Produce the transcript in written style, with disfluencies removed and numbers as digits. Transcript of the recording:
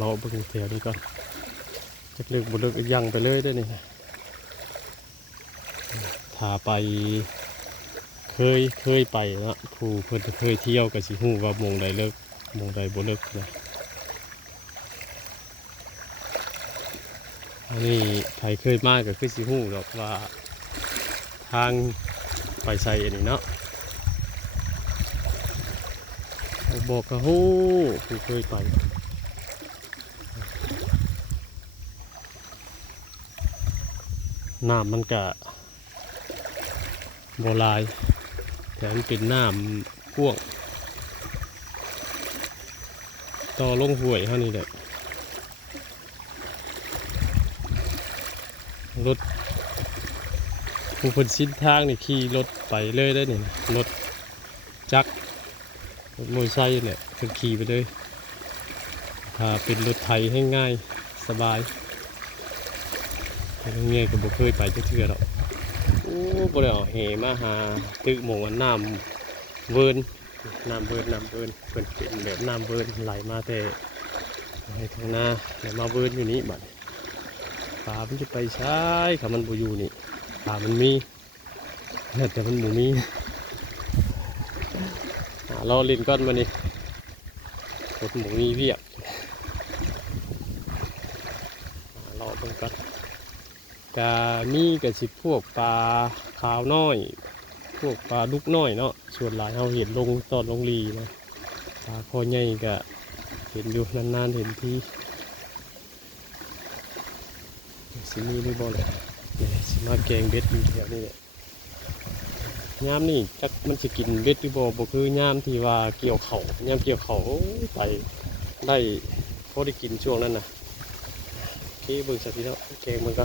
เราเบิ่งแถวนี้ก่อนจักเลือกบ่เลือกยังไปเลยได้นี่นะถ้าไปเคยไปเนาะผู้เพิ่นเคยเที่ยวก็สิฮู้ว่าหม่องใดเลิกหม่องใดบ่เลิกนะอันนี้ใครเคยมาก็คือสิฮู้ดอกว่าทางไปไสอันนี้เนาะบอกก็ฮู้ผู้เคยไปน้ำมันก็บ่หลายแต่มันเป็นน้ำพ่วงต่อลงห้วยเท่านี้แหละรถผู้คนสิ้นทางนี่ขี่รถไปเลยได้เนี่ยรถจักรรถมอเตอร์ไซค์เนี่ยคือขี่ไปเลยถ้าเป็นรถไถให้ง่ายสบายแต่ตรงนี้ก็บ่เคยไปจักเทื่อหรอกโอ้บ่ได้เอาเหมาหาตึกหมองว่าน้ำเวิร์นเพิ่นเป็นแบบน้ำเวิร์นไหลมาแต่ให้ข้างหน้าแล้วมาเวิร์นอยู่นี้บัดปลามันจะไปใช้ถ้ามันบ่อยู่นี่ปลามันมีแต่มันบ่มีเราเล่นก้อนมานี่กดหมูมีเวียกเราเบิ่งกันกามีกับสิพวกปลาขาวน้อยพวกปลาดุกน้อยเนาะส่วนหลายเราเห็นลงตอนลงลีนะปลาคอใหญ่ก็เห็นอยู่นานๆเห็นที่สิมีไม่บ่เลยสิมาแกงเบ็ดอยู่แถวนี้ยามนี่จักมันจะกินเบ็ดหรือบ่คือยามที่ว่าเกี่ยวเขายามเกี่ยวเขาไปได้พอได้กินช่วงนั้นนะโอเคเบิ่งสักทีแล้วแกงมันก็